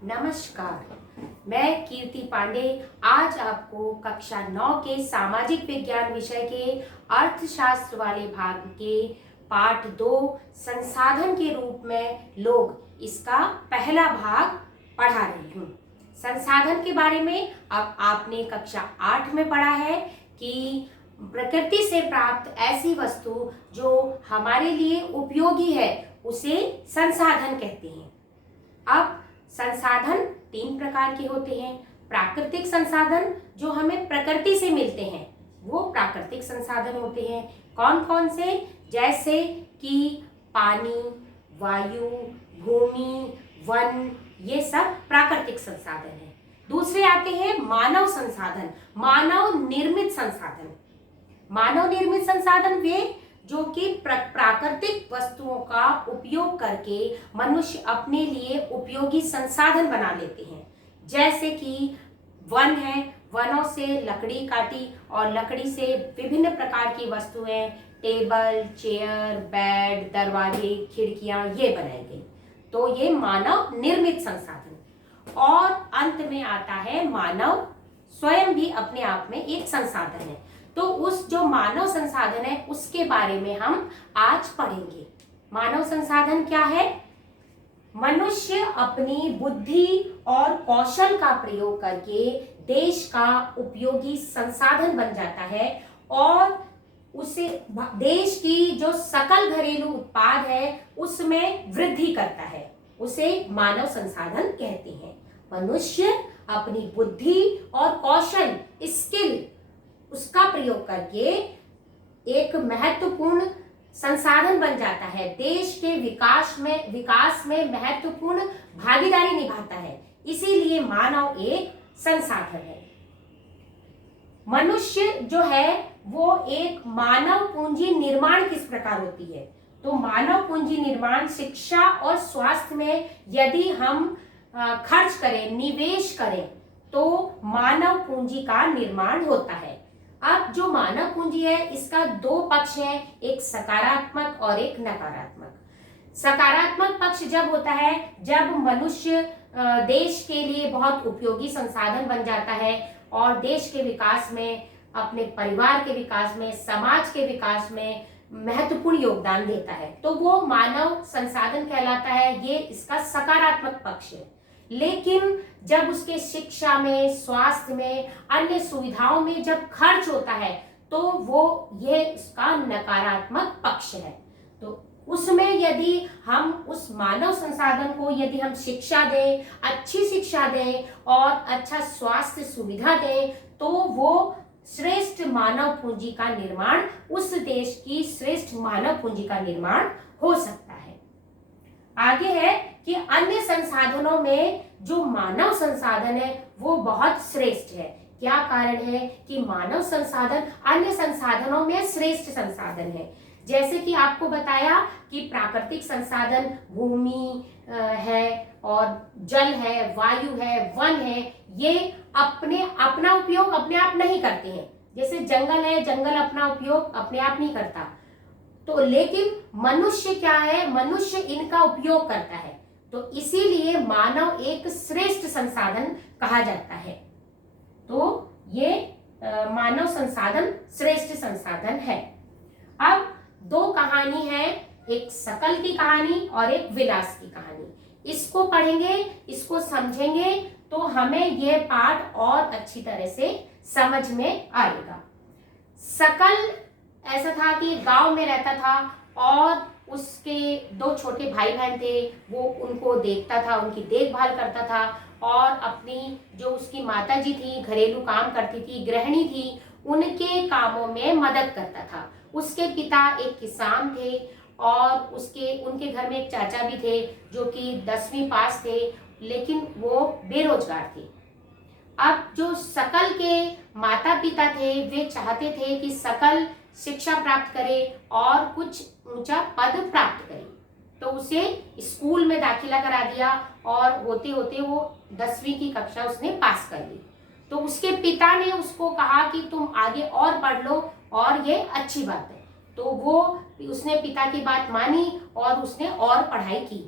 नमस्कार। मैं कीर्ति पांडे आज आपको कक्षा 9 के सामाजिक विज्ञान विषय के अर्थशास्त्र वाले भाग के पाठ 2 संसाधन के रूप में लोग इसका पहला भाग पढ़ा रही हूँ। संसाधन के बारे में अब आपने कक्षा 8 में पढ़ा है कि प्रकृति से प्राप्त ऐसी वस्तु जो हमारे लिए उपयोगी है उसे संसाधन कहते हैं। अब संसाधन 3 प्रकार के होते हैं। प्राकृतिक संसाधन जो हमें प्रकृति से मिलते हैं वो प्राकृतिक संसाधन होते हैं। कौन कौन से? जैसे कि पानी, वायु, भूमि, वन, ये सब प्राकृतिक संसाधन है। दूसरे आते हैं मानव संसाधन, मानव निर्मित संसाधन। मानव निर्मित संसाधन वे जो कि प्राकृतिक वस्तुओं का उपयोग करके मनुष्य अपने लिए उपयोगी संसाधन बना लेते हैं। जैसे कि वन है, वनों से लकड़ी काटी और लकड़ी से विभिन्न प्रकार की वस्तुएं, टेबल, चेयर, बेड, दरवाजे, खिड़कियां ये बनाई गई। तो ये मानव निर्मित संसाधन। और अंत में आता है मानव स्वयं भी अपने आप में एक संसाधन है। तो उस जो मानव संसाधन है उसके बारे में हम आज पढ़ेंगे। मानव संसाधन क्या है? मनुष्य अपनी बुद्धि और कौशल का प्रयोग करके देश का उपयोगी संसाधन बन जाता है और उसे देश की जो सकल घरेलू उत्पाद है उसमें वृद्धि करता है। उसे मानव संसाधन कहते हैं। मनुष्य अपनी बुद्धि और कौशल, स्किल, उसका प्रयोग करके एक महत्वपूर्ण संसाधन बन जाता है। देश के विकास में महत्वपूर्ण भागीदारी निभाता है। इसीलिए मानव एक संसाधन है। मनुष्य जो है वो एक मानव पूंजी निर्माण किस प्रकार होती है? तो मानव पूंजी निर्माण शिक्षा और स्वास्थ्य में यदि हम खर्च करें, निवेश करें तो मानव पूंजी का निर्माण होता है। अब जो मानव पूंजी है इसका 2 पक्ष है, एक सकारात्मक और एक नकारात्मक। सकारात्मक पक्ष जब होता है जब मनुष्य देश के लिए बहुत उपयोगी संसाधन बन जाता है और देश के विकास में, अपने परिवार के विकास में, समाज के विकास में महत्वपूर्ण योगदान देता है, तो वो मानव संसाधन कहलाता है। ये इसका सकारात्मक पक्ष है। लेकिन जब उसके शिक्षा में, स्वास्थ्य में, अन्य सुविधाओं में जब खर्च होता है तो वो ये उसका नकारात्मक पक्ष है। तो उसमें यदि हम उस मानव संसाधन को यदि हम शिक्षा दें, अच्छी शिक्षा दें और अच्छा स्वास्थ्य सुविधा दें तो वो श्रेष्ठ मानव पूंजी का निर्माण, उस देश की श्रेष्ठ मानव पूंजी का निर्माण हो सकता है। आगे है कि अन्य संसाधनों में जो मानव संसाधन है वो बहुत श्रेष्ठ है। क्या कारण है कि मानव संसाधन अन्य संसाधनों में श्रेष्ठ संसाधन है? जैसे कि आपको बताया कि प्राकृतिक संसाधन भूमि है और जल है, वायु है, वन है, ये अपना उपयोग अपने आप नहीं करते हैं। जैसे जंगल है, जंगल अपना उपयोग अपने आप नहीं करता। तो लेकिन मनुष्य क्या है? मनुष्य इनका उपयोग करता है। तो इसीलिए मानव एक श्रेष्ठ संसाधन कहा जाता है। तो ये मानव संसाधन श्रेष्ठ संसाधन है। अब 2 कहानी है, एक सकल की कहानी और एक विलास की कहानी। इसको पढ़ेंगे, इसको समझेंगे तो हमें यह पाठ और अच्छी तरह से समझ में आएगा। सकल ऐसा था कि गांव में रहता था और उसके 2 छोटे भाई बहन थे। वो उनको देखता था, उनकी देखभाल करता था और अपनी जो उसकी माताजी थी, घरेलू काम करती थी, गृहिणी थी, उनके कामों में मदद करता था। उसके पिता एक किसान थे और उनके घर में एक चाचा भी थे जो कि 10वीं पास थे, लेकिन वो बेरोजगार थे। अब जो सकल के माता पिता थे वे चाहते थे कि सकल शिक्षा प्राप्त करे और कुछ ऊंचा पद प्राप्त करे, तो उसे स्कूल में दाखिला करा दिया और होते होते वो 10वीं की कक्षा उसने पास कर ली। तो उसके पिता ने उसको कहा कि तुम आगे और पढ़ लो और ये अच्छी बात है। तो उसने पिता की बात मानी और उसने और पढ़ाई की।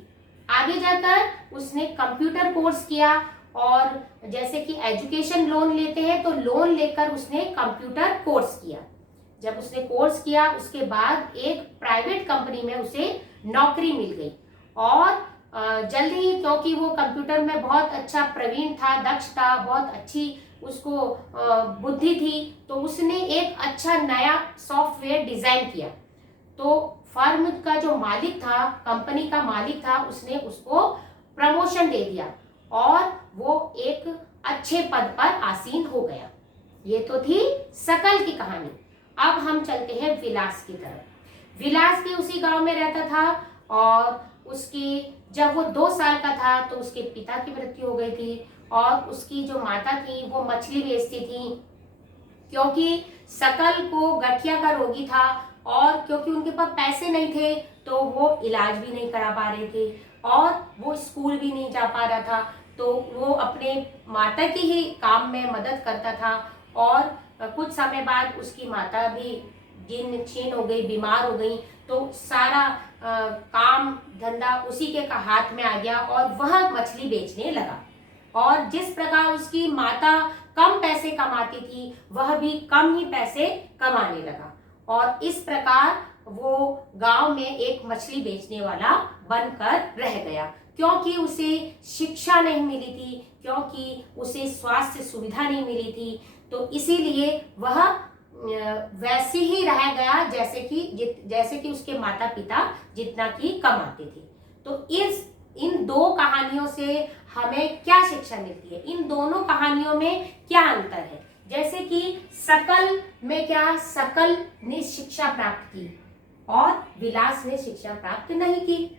आगे जाकर उसने कंप्यूटर कोर्स किया, और जैसे कि एजुकेशन लोन लेते हैं तो लोन लेकर उसने कंप्यूटर कोर्स किया। जब उसने कोर्स किया उसके बाद एक प्राइवेट कंपनी में उसे नौकरी मिल गई, और जल्दी ही, क्योंकि वो कंप्यूटर में बहुत अच्छा प्रवीण था, दक्ष था, बहुत अच्छी उसको बुद्धि थी, तो उसने एक अच्छा नया सॉफ्टवेयर डिजाइन किया। तो फर्म का जो मालिक था, कंपनी का मालिक था, उसने उसको प्रमोशन दे दिया और वो एक अच्छे पद पर आसीन हो गया। ये तो थी सकल की कहानी। अब हम चलते हैं विलास की तरफ। विलास भी उसी गांव में रहता था, और उसकी जब वो 2 साल का था तो उसके पिता की मृत्यु हो गई थी, और उसकी जो माता थी वो मछली बेचती थी, क्योंकि सकल को गठिया का रोगी था, और क्योंकि उनके पास पैसे नहीं थे तो वो इलाज भी नहीं करा पा रहे थे, और वो स्कूल भी नहीं जा पा रहा था। तो वो अपने माता की ही काम में मदद करता था, और कुछ समय बाद उसकी माता भी जीर्ण शीर्ण हो गई, बीमार हो गई, तो सारा काम धंधा उसी के का हाथ में आ गया, और वह मछली बेचने लगा। और जिस प्रकार उसकी माता कम पैसे कमाती थी, वह भी कम ही पैसे कमाने लगा, और इस प्रकार वो गांव में एक मछली बेचने वाला बनकर रह गया, क्योंकि उसे शिक्षा नहीं मिली थी, क्योंकि उसे स्वास्थ्य सुविधा नहीं मिली थी। तो इसीलिए वह वैसे ही रह गया जैसे कि उसके माता पिता जितना की कमाते थे। तो इन 2 कहानियों से हमें क्या शिक्षा मिलती है, इन दोनों कहानियों में क्या अंतर है? जैसे कि सकल में क्या, सकल ने शिक्षा प्राप्त की और विलास ने शिक्षा प्राप्त नहीं की।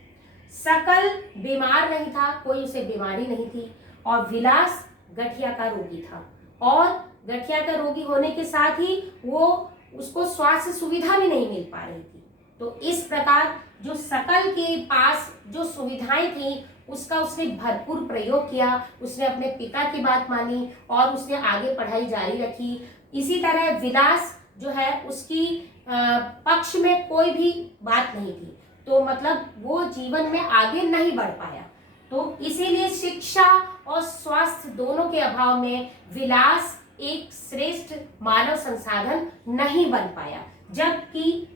सकल बीमार नहीं था, कोई उसे बीमारी नहीं थी, और विलास गठिया का रोगी था, और गठिया का रोगी होने के साथ ही वो उसको स्वास्थ्य सुविधा भी नहीं मिल पा रही थी। तो इस प्रकार जो सकल के पास जो सुविधाएं थी उसका उसने भरपूर प्रयोग किया, उसने अपने पिता की बात मानी और उसने आगे पढ़ाई जारी रखी। इसी तरह विलास जो है उसकी पक्ष में कोई भी बात नहीं थी, तो मतलब वो जीवन में आगे नहीं बढ़ पाया। तो इसीलिए शिक्षा और स्वास्थ्य दोनों के अभाव में विलास एक श्रेष्ठ मानव संसाधन नहीं बन पाया, जबकि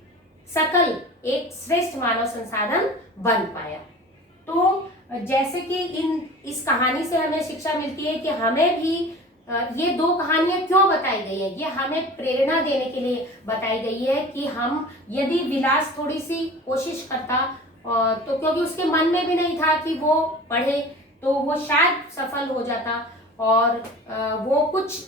सकल एक श्रेष्ठ मानव संसाधन बन पाया। तो जैसे कि इस कहानी से हमें शिक्षा मिलती है कि हमें भी ये 2 कहानियां क्यों बताई गई है, ये हमें प्रेरणा देने के लिए बताई गई है कि हम यदि विलास थोड़ी सी कोशिश करता, तो क्योंकि उसके मन में भी नहीं था कि वो पढ़े, तो वो शायद सफल हो जाता और वो कुछ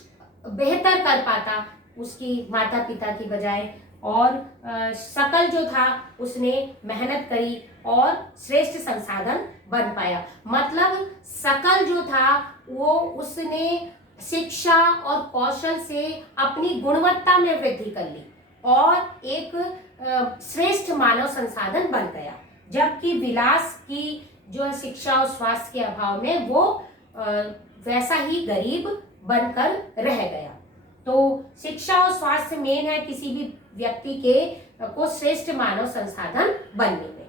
बेहतर कर पाता उसकी माता पिता की बजाय। और सकल जो था उसने मेहनत करी और श्रेष्ठ संसाधन बन पाया। मतलब सकल जो था वो उसने शिक्षा और कौशल से अपनी गुणवत्ता में वृद्धि कर ली और एक श्रेष्ठ मानव संसाधन बन गया, जबकि विलास की जो शिक्षा और स्वास्थ्य के अभाव में वो वैसा ही गरीब बनकर रह गया। तो शिक्षा और स्वास्थ्य मेन है किसी भी व्यक्ति के को श्रेष्ठ मानव संसाधन बनने में।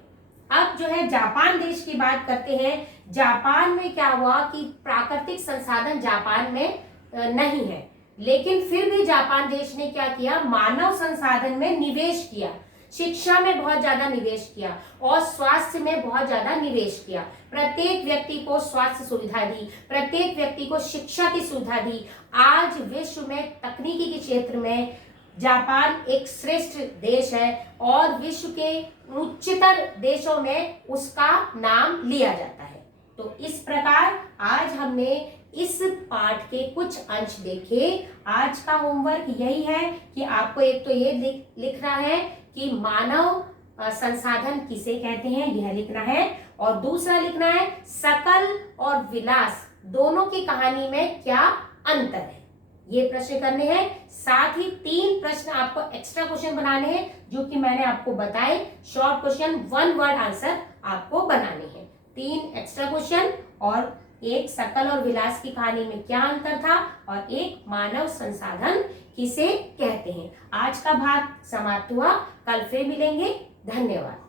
अब जो है जापान देश की बात करते हैं। जापान में क्या हुआ कि प्राकृतिक संसाधन जापान में नहीं है, लेकिन फिर भी जापान देश ने क्या किया, मानव संसाधन में निवेश किया, शिक्षा में बहुत ज्यादा निवेश किया और स्वास्थ्य में बहुत ज्यादा निवेश किया। प्रत्येक व्यक्ति को स्वास्थ्य सुविधा दी, प्रत्येक व्यक्ति को शिक्षा की सुविधा दी। आज विश्व में तकनीकी के क्षेत्र में जापान एक श्रेष्ठ देश है और विश्व के उच्चतर देशों में उसका नाम लिया जाता है। तो इस प्रकार आज हमने इस पाठ के कुछ अंश देखे। आज का होमवर्क यही है कि आपको एक तो ये लिखना है कि मानव संसाधन किसे कहते हैं, यह लिखना है, और दूसरा लिखना है सकल और विलास दोनों की कहानी में क्या अंतर है, ये प्रश्न करने हैं। साथ ही 3 प्रश्न आपको एक्स्ट्रा क्वेश्चन बनाने हैं जो कि मैंने आपको बताए। शॉर्ट क्वेश्चन 1 वर्ड आंसर आपको बनाने हैं। 3 एक्स्ट्रा क्वेश्चन और एक सकल और विलास की कहानी में क्या अंतर था और एक मानव संसाधन किसे कहते हैं। आज का भाग समाप्त हुआ, कल फिर मिलेंगे। धन्यवाद।